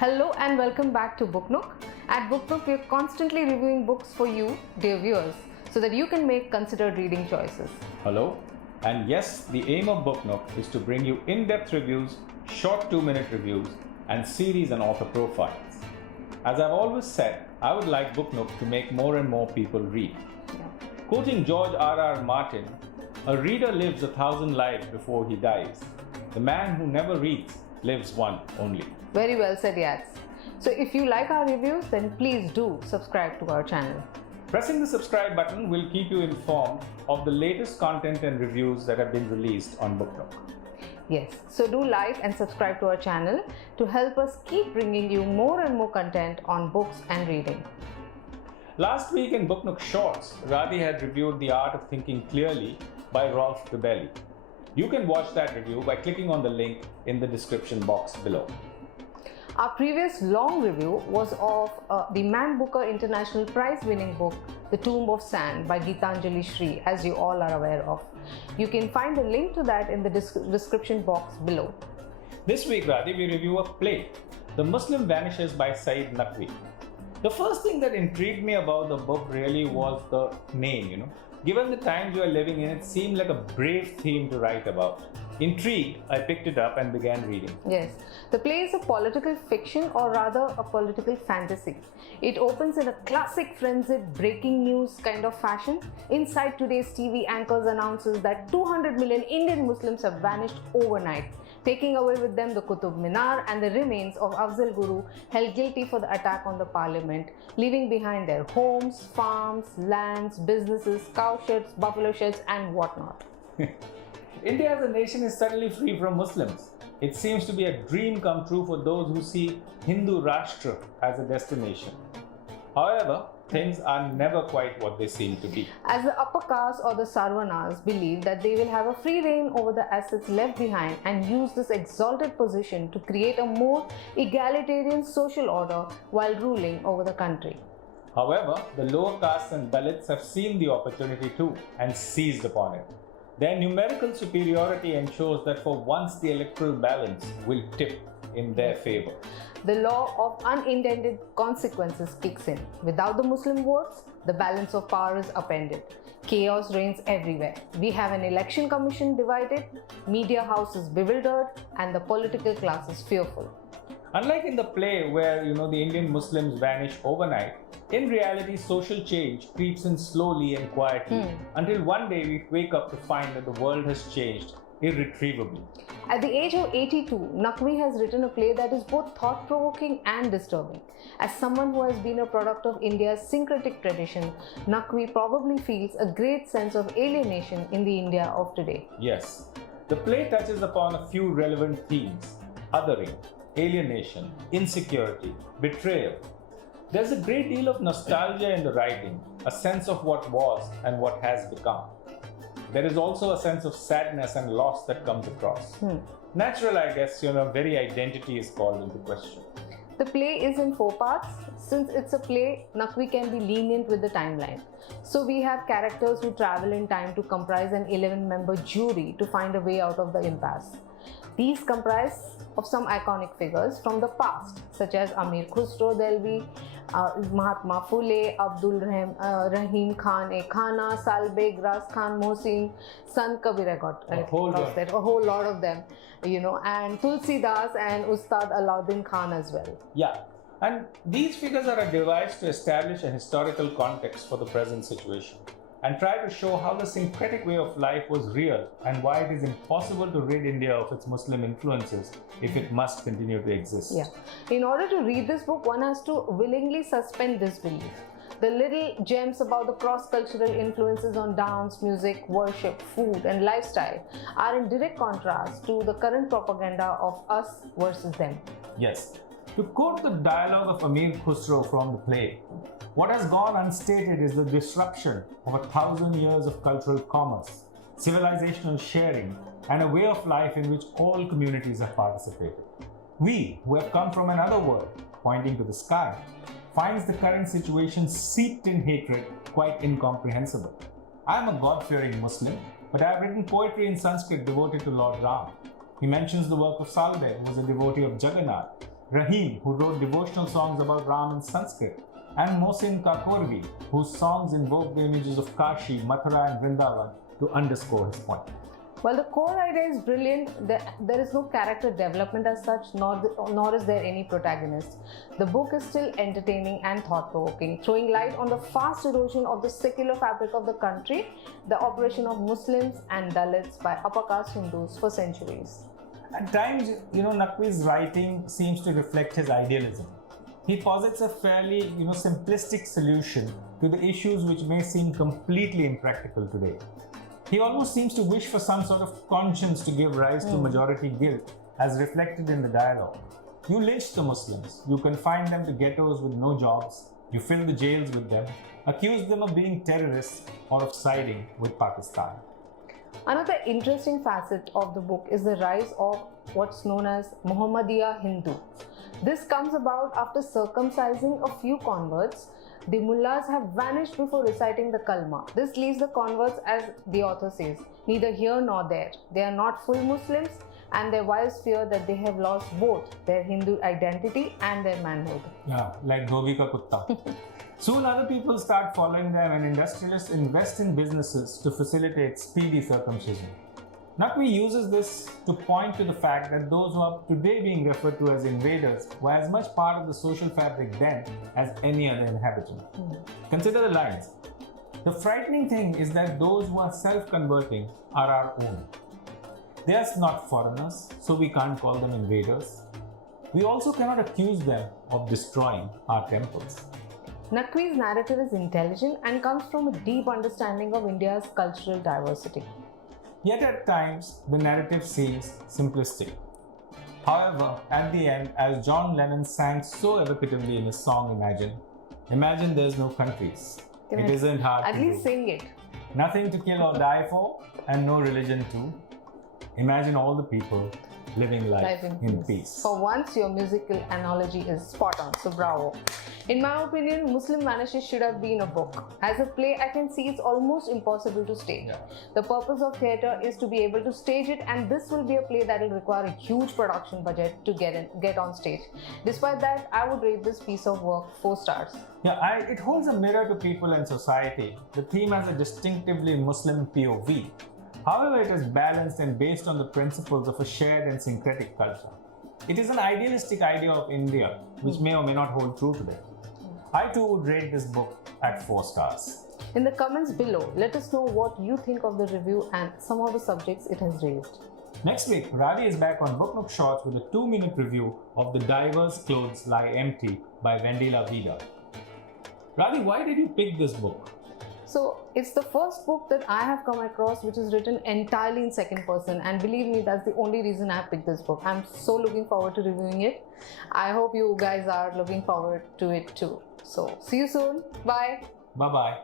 Hello and welcome back to Book Nook. At Book Nook, we're constantly reviewing books for you, dear viewers, so that you can make considered reading choices. Hello, and yes, the aim of Book Nook is to bring you in-depth reviews, short 2-minute reviews, and series and author profiles. As I've always said, I would like Book Nook to make more and more people read. Quoting George R.R. Martin, a reader lives 1,000 lives before he dies. The man who never reads lives one only. Very well said, Yats. So if you like our reviews, then please do subscribe to our channel. Pressing the subscribe button will keep you informed of the latest content and reviews that have been released on Book Nook. Yes, so do like and subscribe to our channel to help us keep bringing you more and more content on books and reading. Last week in Book Nook Shorts, Radhi had reviewed The Art of Thinking Clearly by Rolf Dobelli. You can watch that review by clicking on the link in the description box below. Our previous long review was of the Man Booker International Prize winning book, The Tomb of Sand by Geetanjali Shree, as you all are aware of. You can find the link to that in the description box below. This week, Radhi, we review a play, The Muslim Vanishes by Saeed Naqvi. The first thing that intrigued me about the book really was the name, Given the times we are living in, it seemed like a brave theme to write about. Intrigued, I picked it up and began reading. Yes, the play is a political fiction, or rather a political fantasy. It opens in a classic frenzied breaking news kind of fashion. Inside today's TV anchors announces that 200 million Indian Muslims have vanished overnight, taking away with them the Qutub Minar and the remains of Afzal Guru held guilty for the attack on the parliament, leaving behind their homes, farms, lands, businesses, cow sheds, buffalo sheds and whatnot. India as a nation is suddenly free from Muslims. It seems to be a dream come true for those who see Hindu Rashtra as a destination. However, things are never quite what they seem to be. As the upper caste or the Sarvanas believe that they will have a free reign over the assets left behind and use this exalted position to create a more egalitarian social order while ruling over the country. However, the lower castes and Dalits have seen the opportunity too and seized upon it. Their numerical superiority ensures that for once the electoral balance will tip in their favor. The law of unintended consequences kicks in. Without the Muslim votes, the balance of power is upended. Chaos reigns everywhere. We have an election commission divided, media houses bewildered, and the political class is fearful. Unlike in the play where the Indian Muslims vanish overnight, in reality social change creeps in slowly and quietly until one day we wake up to find that the world has changed irretrievably. At the age of 82, Naqvi has written a play that is both thought-provoking and disturbing. As someone who has been a product of India's syncretic tradition, Naqvi probably feels a great sense of alienation in the India of today. Yes, the play touches upon a few relevant themes: othering, alienation, insecurity, betrayal. There's a great deal of nostalgia in the writing, a sense of what was and what has become. There is also a sense of sadness and loss that comes across. Natural, I guess, very identity is called into question. The play is in 4 parts. Since it's a play, Naqvi can be lenient with the timeline. So we have characters who travel in time to comprise an 11-member jury to find a way out of the impasse. These comprise of some iconic figures from the past, such as Amir Khusro Delvi, Mahatma Phule, Abdul Rahim Khan-e-Khana, Salbeg, Ras Khan Mohsin, Sant Kabir, a whole lot of them, and Tulsi Das and Ustad Alauddin Khan as well. Yeah, and these figures are a device to establish a historical context for the present situation and try to show how the syncretic way of life was real and why it is impossible to rid India of its Muslim influences if it must continue to exist. Yeah. In order to read this book, one has to willingly suspend disbelief. The little gems about the cross-cultural influences on dance, music, worship, food and lifestyle are in direct contrast to the current propaganda of us versus them. Yes. To quote the dialogue of Amir Khusro from the play, what has gone unstated is the disruption of 1,000 years of cultural commerce, civilizational sharing, and a way of life in which all communities have participated. We, who have come from another world, pointing to the sky, finds the current situation seeped in hatred quite incomprehensible. I am a God-fearing Muslim, but I have written poetry in Sanskrit devoted to Lord Ram. He mentions the work of Salbe, who was a devotee of Jagannath, Rahim, who wrote devotional songs about Ram in Sanskrit, and Mohsin Kakorvi, whose songs invoke the images of Kashi, Mathura, and Vrindavan to underscore his point. While the core idea is brilliant, there is no character development as such, nor is there any protagonist. The book is still entertaining and thought-provoking, throwing light on the fast erosion of the secular fabric of the country, the oppression of Muslims and Dalits by upper caste Hindus for centuries. At times, Naqvi's writing seems to reflect his idealism. He posits a fairly, simplistic solution to the issues which may seem completely impractical today. He almost seems to wish for some sort of conscience to give rise to majority guilt, as reflected in the dialogue. You lynch the Muslims, you confine them to ghettos with no jobs, you fill the jails with them, accuse them of being terrorists or of siding with Pakistan. Another interesting facet of the book is the rise of what's known as Muhammadiya Hindu. This comes about after circumcising a few converts. The mullahs have vanished before reciting the kalma. This leaves the converts, as the author says, neither here nor there. They are not full Muslims, and their wives fear that they have lost both their Hindu identity and their manhood. Yeah, like dhobi ka kutta. Soon other people start following them, and industrialists invest in businesses to facilitate speedy circumcision. Naqvi uses this to point to the fact that those who are today being referred to as invaders were as much part of the social fabric then as any other inhabitant. Consider the lines. The frightening thing is that those who are self-converting are our own. They are not foreigners, so we can't call them invaders. We also cannot accuse them of destroying our temples. Naqvi's narrative is intelligent and comes from a deep understanding of India's cultural diversity. Yet at times, the narrative seems simplistic. However, at the end, as John Lennon sang so evocatively in his song Imagine there's no countries. It isn't hard to At least do. sing it. Nothing to kill or die for, and no religion too. Imagine all the people living life in peace. For once, your musical analogy is spot on, so bravo. In my opinion, Muslim Vanishes should have been a book. As a play, I can see it's almost impossible to stage. The purpose of theatre is to be able to stage it, and this will be a play that will require a huge production budget to get on stage. Despite that, I would rate this piece of work 4 stars. It holds a mirror to people and society. The theme has a distinctively Muslim POV. However, it is balanced and based on the principles of a shared and syncretic culture. It is an idealistic idea of India, which may or may not hold true today. I too would rate this book at 4 stars. In the comments below, let us know what you think of the review and some of the subjects it has raised. Next week, Radhi is back on Book Nook Shorts with a 2-minute review of The Diver's Clothes Lie Empty by Vendila Vida. Radhi, why did you pick this book? So, it's the first book that I have come across which is written entirely in second person, and believe me, that's the only reason I picked this book. I'm so looking forward to reviewing it. I hope you guys are looking forward to it too. So, see you soon. Bye. Bye-bye.